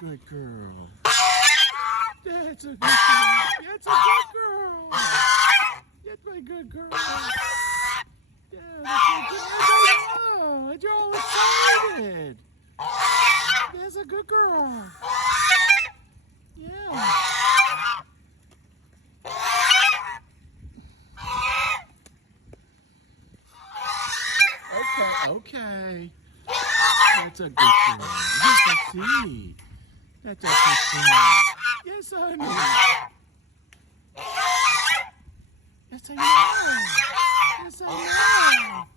good girl. That's a good girl. That's a good girl. That's my good girl. Yeah, that's a good girl. Oh, you're all excited. That's a good girl. Yeah. Okay. That's a good girl. Yes, I see. That's a good girl. Yes, honey. Yes, I know. Yes, I know.